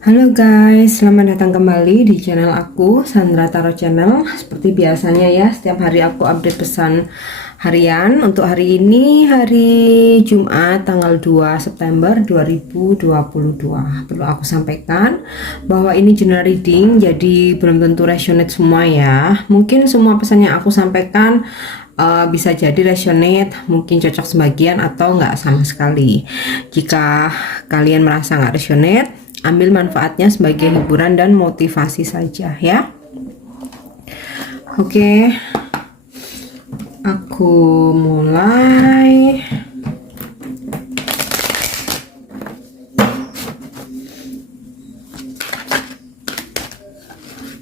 Halo guys, selamat datang kembali di channel aku, Sandra Tarot Channel. Seperti biasanya ya, setiap hari aku update pesan harian. Untuk hari ini, hari Jumat tanggal 2 September 2022. Perlu aku sampaikan bahwa ini general reading, jadi belum tentu resonate semua ya. Mungkin semua pesan yang aku sampaikan bisa jadi resonate, mungkin cocok sebagian atau nggak sama sekali. Jika kalian merasa nggak resonate, ambil manfaatnya sebagai hiburan dan motivasi saja ya. Oke, aku mulai.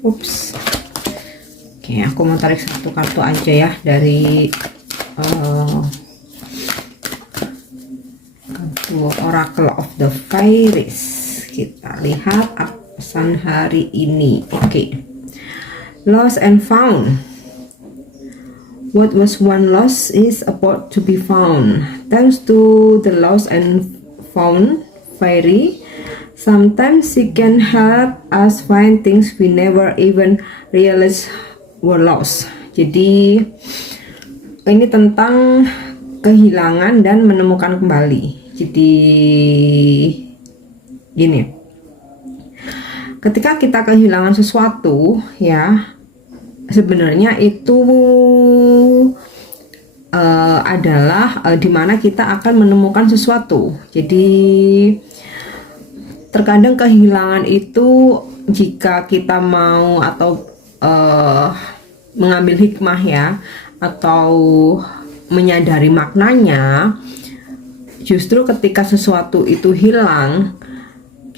Ups. Oke, aku mau tarik satu kartu aja ya dari kartu Oracle of the Fairies. Kita lihat pesan hari ini. Oke. Lost and found. What was one lost is about to be found. Thanks to the lost and found fairy, sometimes she can help us find things we never even realize were lost. Jadi ini tentang kehilangan dan menemukan kembali. Jadi gini, ketika kita kehilangan sesuatu ya, sebenarnya itu adalah dimana kita akan menemukan sesuatu. Jadi terkadang kehilangan itu jika kita mau atau mengambil hikmah ya, atau menyadari maknanya, justru ketika sesuatu itu hilang,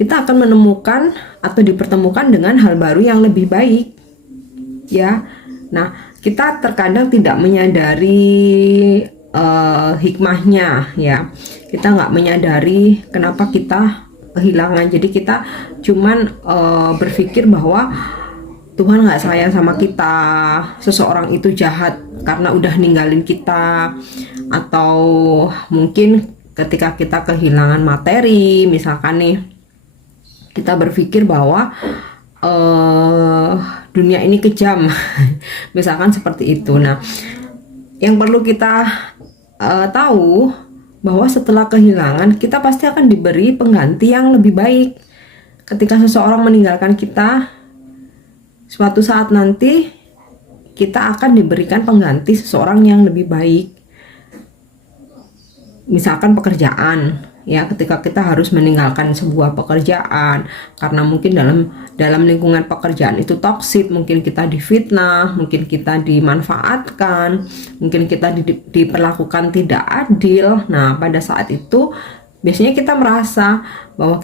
kita akan menemukan atau dipertemukan dengan hal baru yang lebih baik ya. Nah, kita terkadang tidak menyadari hikmahnya ya. Kita nggak menyadari kenapa kita kehilangan. Jadi kita cuman berpikir bahwa Tuhan nggak sayang sama kita, seseorang itu jahat karena udah ninggalin kita, atau mungkin ketika kita kehilangan materi misalkan nih, kita berpikir bahwa dunia ini kejam misalkan seperti itu. Nah, yang perlu kita tahu bahwa setelah kehilangan kita pasti akan diberi pengganti yang lebih baik. Ketika seseorang meninggalkan kita, suatu saat nanti kita akan diberikan pengganti seseorang yang lebih baik. Misalkan pekerjaan ya, ketika kita harus meninggalkan sebuah pekerjaan karena mungkin dalam lingkungan pekerjaan itu toksik, mungkin kita difitnah, mungkin kita dimanfaatkan, mungkin kita diperlakukan tidak adil. Nah, pada saat itu biasanya kita merasa bahwa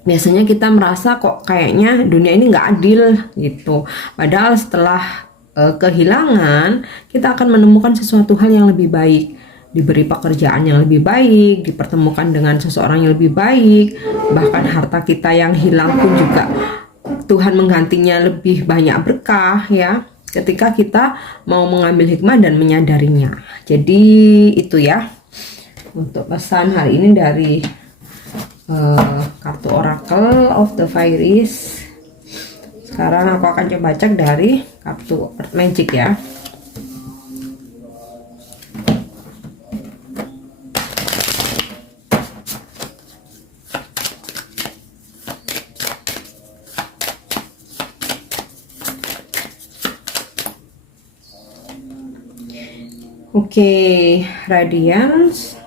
biasanya kita merasa kok kayaknya dunia ini nggak adil gitu. Padahal setelah kehilangan, kita akan menemukan sesuatu hal yang lebih baik, diberi pekerjaan yang lebih baik, dipertemukan dengan seseorang yang lebih baik, bahkan harta kita yang hilang pun juga Tuhan menggantinya lebih banyak berkah ya, ketika kita mau mengambil hikmah dan menyadarinya. Jadi itu ya untuk pesan hari ini dari kartu Oracle of the Fairies. Sekarang aku akan coba cek dari kartu Earth Magic ya. Oke, Radiance.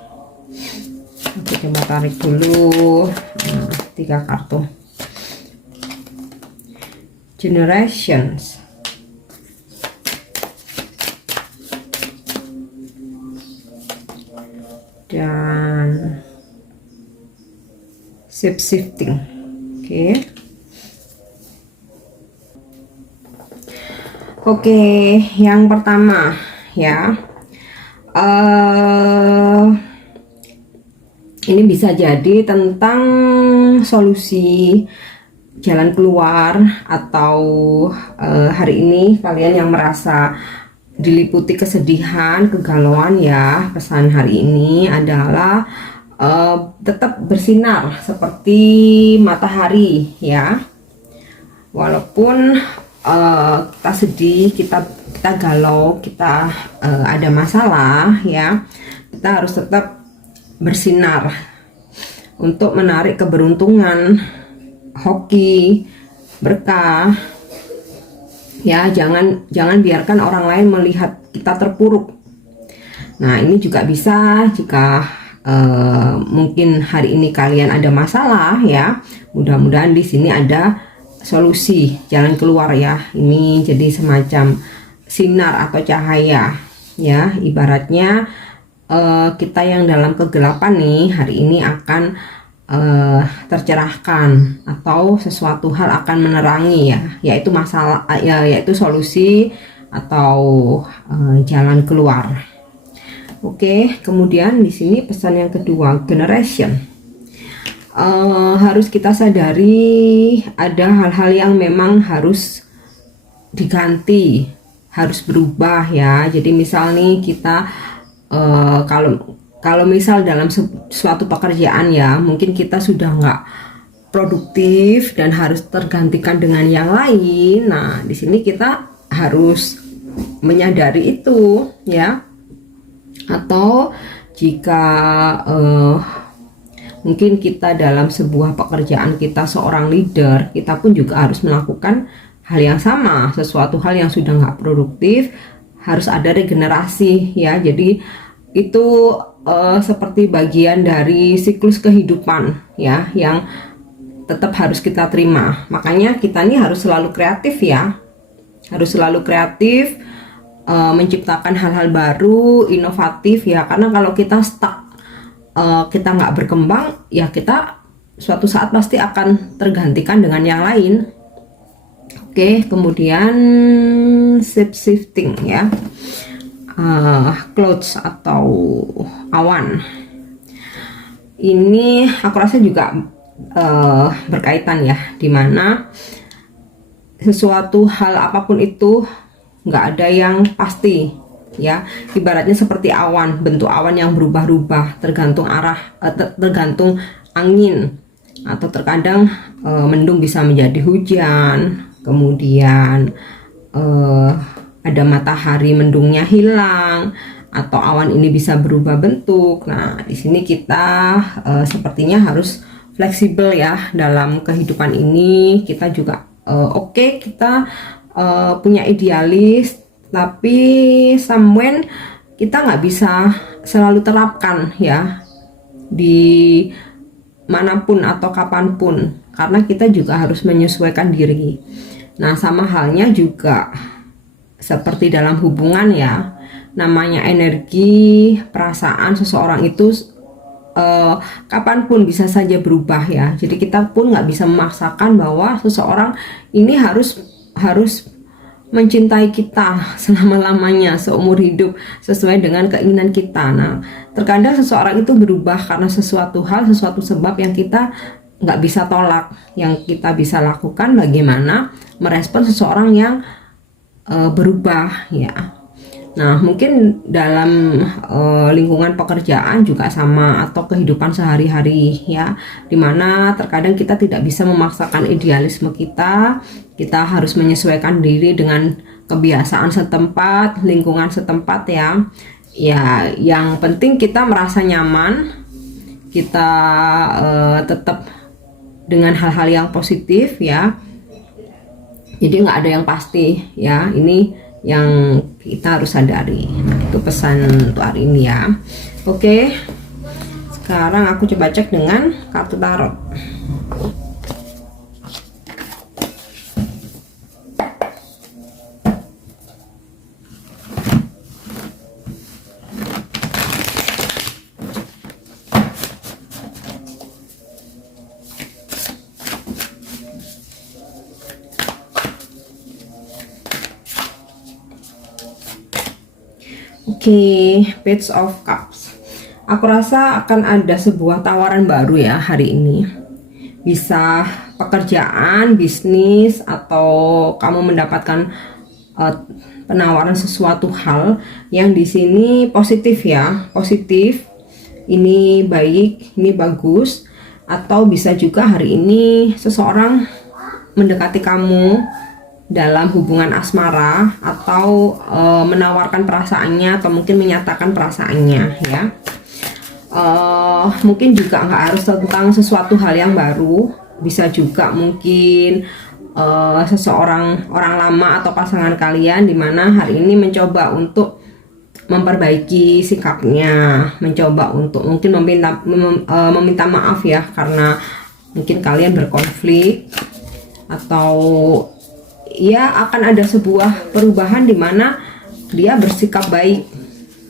Aku coba tarik dulu 3 kartu. Generations. Dan shape shifting. Oke, yang pertama ya, ini bisa jadi tentang solusi, jalan keluar, atau hari ini kalian yang merasa diliputi kesedihan, kegalauan ya. Pesan hari ini adalah tetap bersinar seperti matahari ya. Walaupun kita sedih, kita galau, kita ada masalah ya, kita harus tetap bersinar untuk menarik keberuntungan, hoki, berkah ya. Jangan biarkan orang lain melihat kita terpuruk. Nah, ini juga bisa jika mungkin hari ini kalian ada masalah ya, mudah-mudahan di sini ada solusi, jalan keluar ya. Ini jadi semacam sinar atau cahaya ya. Ibaratnya kita yang dalam kegelapan nih hari ini akan tercerahkan, atau sesuatu hal akan menerangi ya, yaitu masalah ya, yaitu solusi atau jalan keluar. Oke, kemudian di sini pesan yang kedua, generation. Harus kita sadari ada hal-hal yang memang harus diganti, harus berubah ya. Jadi misal nih kita kalau misal dalam suatu pekerjaan ya, mungkin kita sudah nggak produktif dan harus tergantikan dengan yang lain. Nah, di sini kita harus menyadari itu ya. Atau jika mungkin kita dalam sebuah pekerjaan, kita seorang leader, kita pun juga harus melakukan hal yang sama. Sesuatu hal yang sudah nggak produktif harus ada regenerasi ya. Jadi itu seperti bagian dari siklus kehidupan ya, yang tetap harus kita terima. Makanya kita ini harus selalu kreatif ya, harus selalu kreatif, menciptakan hal-hal baru, inovatif ya. Karena kalau kita stuck, kita nggak berkembang ya, kita suatu saat pasti akan tergantikan dengan yang lain. Oke, kemudian shape shifting ya, clouds atau awan. Ini aku rasa juga berkaitan ya, dimana sesuatu hal apapun itu nggak ada yang pasti ya. Ibaratnya seperti awan, bentuk awan yang berubah-ubah tergantung arah, tergantung angin, atau terkadang mendung bisa menjadi hujan, kemudian ada matahari, mendungnya hilang, atau awan ini bisa berubah bentuk. Nah, di sini kita sepertinya harus fleksibel ya dalam kehidupan ini. Kita juga oke, kita punya idealis, tapi somewhere kita nggak bisa selalu terapkan ya di manapun atau kapanpun, karena kita juga harus menyesuaikan diri. Nah, sama halnya juga seperti dalam hubungan ya, namanya energi, perasaan seseorang itu kapanpun bisa saja berubah ya. Jadi kita pun nggak bisa memaksakan bahwa seseorang ini harus mencintai kita selama-lamanya, seumur hidup, sesuai dengan keinginan kita. Nah, terkadang seseorang itu berubah karena sesuatu hal, sesuatu sebab yang kita nggak bisa tolak. Yang kita bisa lakukan bagaimana merespon seseorang yang berubah ya. Nah, mungkin dalam lingkungan pekerjaan juga sama, atau kehidupan sehari-hari ya, dimana terkadang kita tidak bisa memaksakan idealisme kita. Kita harus menyesuaikan diri dengan kebiasaan setempat, lingkungan setempat ya. Ya, yang penting kita merasa nyaman, kita tetap dengan hal-hal yang positif ya. Jadi nggak ada yang pasti ya, ini yang kita harus sadari. Nah, itu pesan untuk hari ini ya. Oke, sekarang aku coba cek dengan kartu tarot. Oke, Page of Cups. Aku rasa akan ada sebuah tawaran baru ya hari ini. Bisa pekerjaan, bisnis, atau kamu mendapatkan penawaran sesuatu hal yang di sini positif ya, positif. ini baik, ini bagus. Atau bisa juga hari ini seseorang mendekati kamu dalam hubungan asmara, atau menawarkan perasaannya, atau mungkin menyatakan perasaannya ya. Mungkin juga nggak harus tentang sesuatu hal yang baru, bisa juga mungkin seseorang, orang lama atau pasangan kalian, dimana hari ini mencoba untuk memperbaiki sikapnya, mencoba untuk mungkin meminta maaf ya, karena mungkin kalian berkonflik, atau ya akan ada sebuah perubahan di mana dia bersikap baik.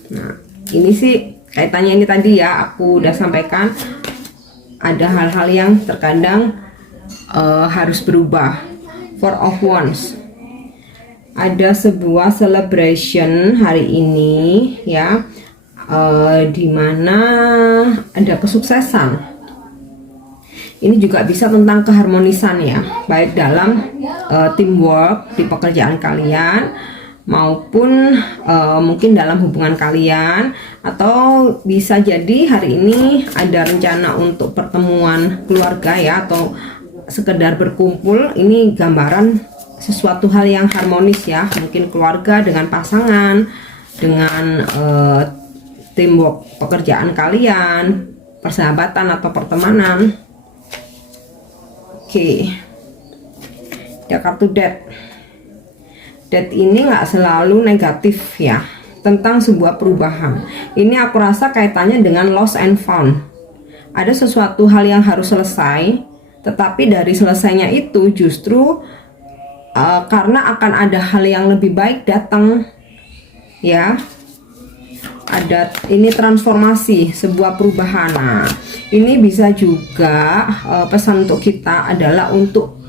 Nah, ini sih kaitannya ini tadi ya, aku udah sampaikan ada hal-hal yang terkadang harus berubah. Four of Wands, ada sebuah celebration hari ini ya, dimana ada kesuksesan. Ini juga bisa tentang keharmonisan ya, baik dalam teamwork di pekerjaan kalian, maupun mungkin dalam hubungan kalian, atau bisa jadi hari ini ada rencana untuk pertemuan keluarga ya, atau sekedar berkumpul. Ini gambaran sesuatu hal yang harmonis ya, mungkin keluarga dengan pasangan, dengan teamwork pekerjaan kalian, persahabatan atau pertemanan. Oke, ada kartu Death. Death ini nggak selalu negatif ya, tentang sebuah perubahan. Ini aku rasa kaitannya dengan lost and found. Ada sesuatu hal yang harus selesai, tetapi dari selesainya itu justru karena akan ada hal yang lebih baik datang ya. Ada ini transformasi, sebuah perubahan. Nah, ini bisa juga pesan untuk kita adalah untuk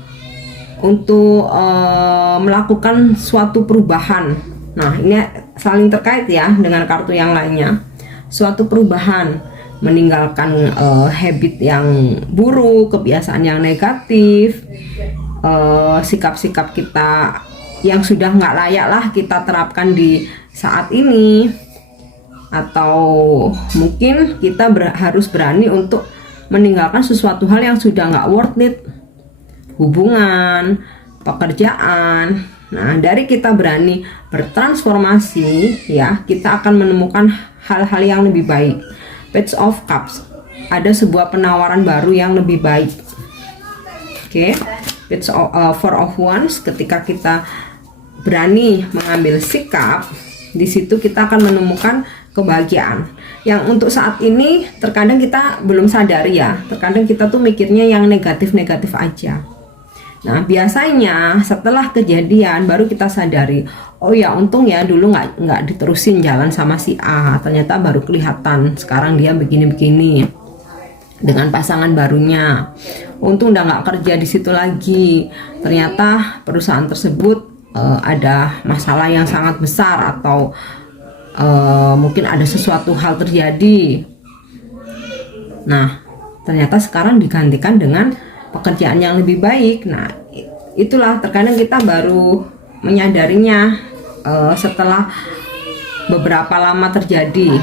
melakukan suatu perubahan. Nah, ini saling terkait ya dengan kartu yang lainnya. Suatu perubahan, meninggalkan habit yang buruk, kebiasaan yang negatif, sikap-sikap kita yang sudah nggak layak lah kita terapkan di saat ini. Atau mungkin kita harus berani untuk meninggalkan sesuatu hal yang sudah nggak worth it, hubungan, pekerjaan. Nah, dari kita berani bertransformasi ya, kita akan menemukan hal-hal yang lebih baik. Page of Cups, ada sebuah penawaran baru yang lebih baik. Oke, Page of Four of Wands, ketika kita berani mengambil sikap, di situ kita akan menemukan kebahagiaan yang untuk saat ini terkadang kita belum sadari ya. Terkadang kita tuh mikirnya yang negatif-negatif aja. Nah, biasanya setelah kejadian baru kita sadari, oh ya untung ya dulu nggak diterusin jalan sama si A, ternyata baru kelihatan sekarang dia begini-begini dengan pasangan barunya. Untung udah nggak kerja di situ lagi, ternyata perusahaan tersebut ada masalah yang sangat besar, atau mungkin ada sesuatu hal terjadi. Nah, ternyata sekarang digantikan dengan pekerjaan yang lebih baik. Nah, itulah terkadang kita baru menyadarinya setelah beberapa lama terjadi.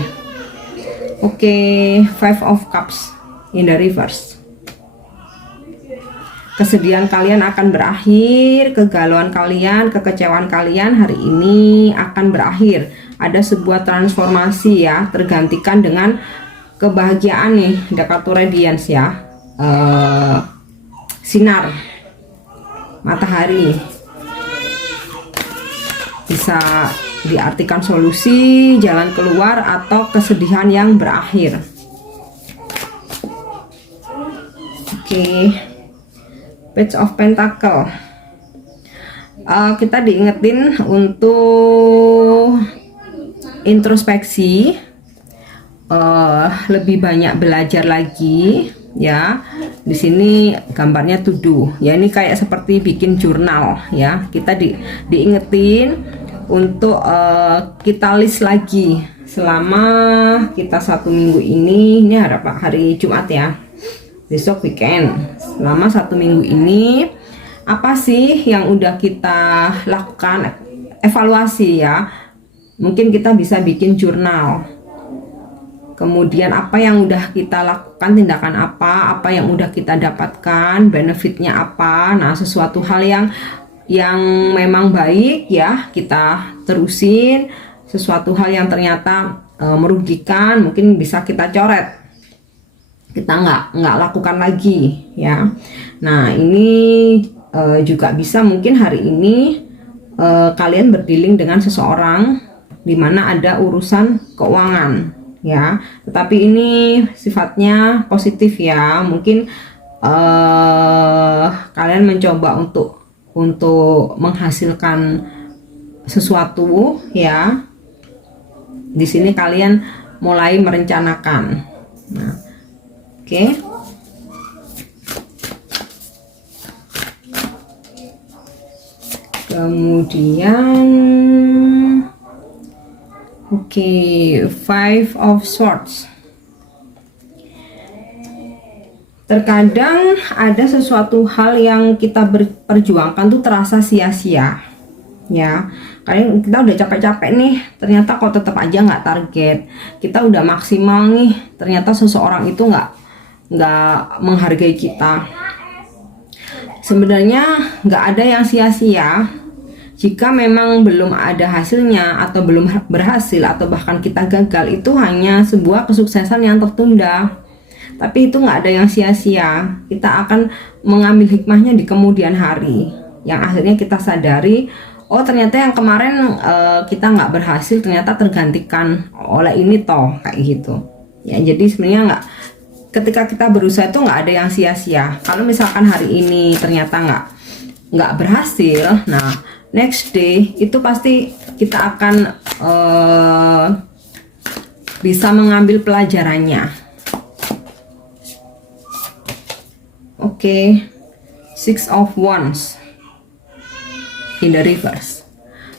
Oke, Five of Cups in the reverse. Kesedihan kalian akan berakhir, kegalauan kalian, kekecewaan kalian hari ini akan berakhir. Ada sebuah transformasi ya, tergantikan dengan kebahagiaan nih. Ada kartu Radiance ya, sinar matahari, bisa diartikan solusi, jalan keluar, atau kesedihan yang berakhir. Oke, Page of Pentacle, kita diingetin untuk introspeksi, lebih banyak belajar lagi ya. Di sini gambarnya to do ya, ini kayak seperti bikin jurnal ya. Kita diingetin untuk kita list lagi selama kita 1 minggu ini hari Jumat ya, besok weekend. Selama 1 minggu ini apa sih yang udah kita lakukan, evaluasi ya. Mungkin kita bisa bikin jurnal kemudian apa yang udah kita lakukan, tindakan apa yang udah kita dapatkan, benefitnya apa. Nah, sesuatu hal yang memang baik ya kita terusin, sesuatu hal yang ternyata merugikan mungkin bisa kita coret, kita nggak lakukan lagi ya. Nah, ini juga bisa mungkin hari ini kalian berdealing dengan seseorang di mana ada urusan keuangan ya, tetapi ini sifatnya positif ya. Mungkin kalian mencoba untuk menghasilkan sesuatu ya. Di sini kalian mulai merencanakan. Nah, oke. Kemudian Five of Swords. Terkadang ada sesuatu hal yang kita perjuangkan tuh terasa sia-sia ya. Kalian kita udah capek-capek nih, ternyata kok tetap aja nggak target. Kita udah maksimal nih, ternyata seseorang itu nggak menghargai kita. Sebenarnya nggak ada yang sia-sia. Jika memang belum ada hasilnya atau belum berhasil atau bahkan kita gagal, itu hanya sebuah kesuksesan yang tertunda. Tapi itu nggak ada yang sia-sia. Kita akan mengambil hikmahnya di kemudian hari, yang akhirnya kita sadari, oh ternyata yang kemarin kita nggak berhasil ternyata tergantikan oleh ini toh, kayak gitu ya. Jadi sebenarnya ketika kita berusaha itu nggak ada yang sia-sia. Kalau misalkan hari ini ternyata nggak berhasil, nah next day itu pasti kita akan bisa mengambil pelajarannya. Six of Wands in the reverse.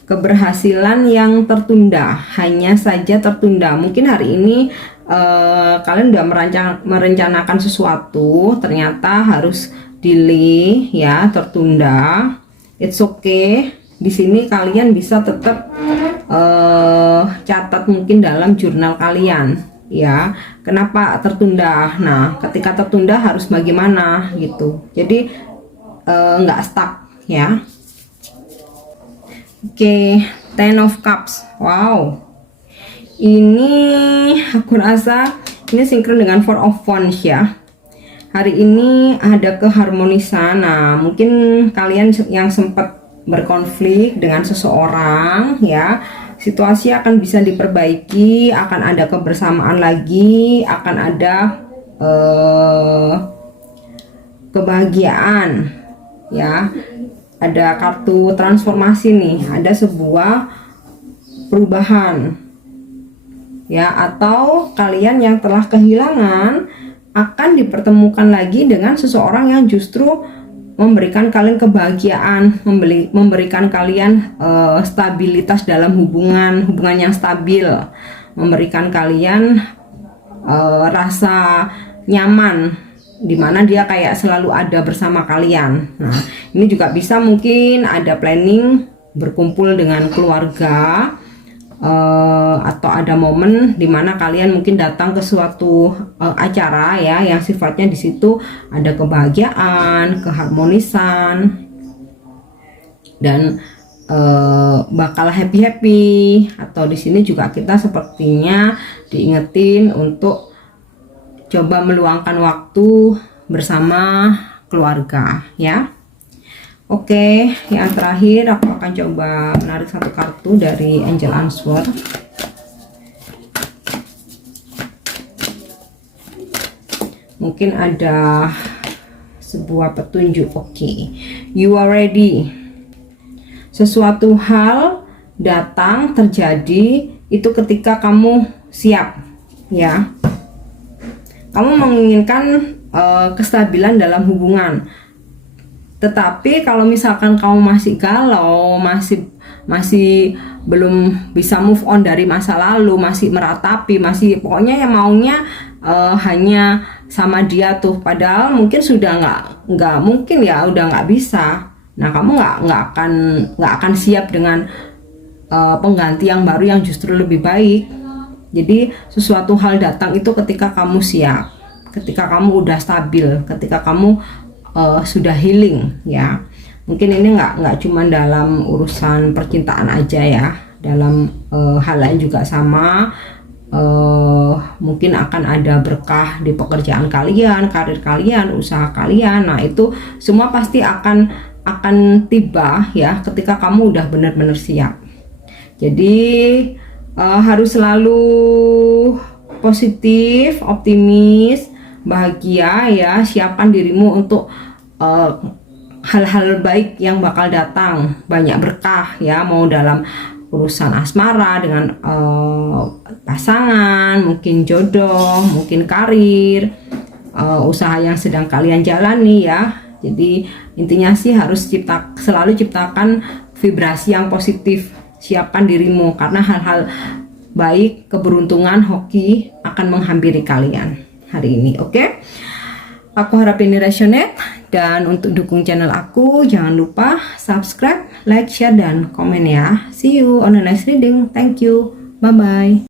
Keberhasilan yang tertunda, hanya saja tertunda. Mungkin hari ini kalian udah merencanakan sesuatu, ternyata harus delay ya, tertunda. It's okay. Di sini kalian bisa tetap catat mungkin dalam jurnal kalian ya, kenapa tertunda. Nah, ketika tertunda harus bagaimana gitu. Jadi nggak stuck ya. Ten of Cups. Wow, ini aku rasa ini sinkron dengan Four of Wands ya. Hari ini ada keharmonisan. Nah, mungkin kalian yang sempat berkonflik dengan seseorang ya, situasi akan bisa diperbaiki, akan ada kebersamaan lagi, akan ada kebahagiaan ya. Ada kartu transformasi nih, ada sebuah perubahan ya, atau kalian yang telah kehilangan akan dipertemukan lagi dengan seseorang yang justru memberikan kalian kebahagiaan, memberikan kalian stabilitas dalam hubungan yang stabil, memberikan kalian rasa nyaman dimana dia kayak selalu ada bersama kalian. Nah, ini juga bisa mungkin ada planning berkumpul dengan keluarga, atau ada momen dimana kalian mungkin datang ke suatu acara ya, yang sifatnya di situ ada kebahagiaan, keharmonisan, dan bakal happy. Atau di sini juga kita sepertinya diingetin untuk coba meluangkan waktu bersama keluarga ya. Yang terakhir aku akan coba menarik satu kartu dari Angel Answer. Mungkin ada sebuah petunjuk. You are ready. Sesuatu hal datang terjadi itu ketika kamu siap ya. Kamu menginginkan kestabilan dalam hubungan. Tetapi kalau misalkan kamu masih galau, masih belum bisa move on dari masa lalu, masih meratapi, masih pokoknya yang maunya hanya sama dia tuh, padahal mungkin sudah nggak mungkin ya, udah nggak bisa. Nah, kamu nggak akan siap dengan pengganti yang baru yang justru lebih baik Jadi sesuatu hal datang itu ketika kamu siap, ketika kamu udah stabil, ketika kamu sudah healing ya. Mungkin ini nggak cuma dalam urusan percintaan aja ya, dalam hal lain juga sama. Mungkin akan ada berkah di pekerjaan kalian, karir kalian, usaha kalian. Nah itu semua pasti akan tiba ya ketika kamu udah benar-benar siap. Jadi harus selalu positif, optimis, bahagia ya. Siapkan dirimu untuk hal-hal baik yang bakal datang, banyak berkah ya, mau dalam urusan asmara dengan pasangan, mungkin jodoh, mungkin karir, usaha yang sedang kalian jalani ya. Jadi intinya sih harus selalu ciptakan vibrasi yang positif. Siapkan dirimu karena hal-hal baik, keberuntungan, hoki akan menghampiri kalian hari ini. Oke? Aku harap ini resonate, dan untuk dukung channel aku jangan lupa subscribe, like, share, dan komen ya. See you on the next reading. Thank you. Bye bye.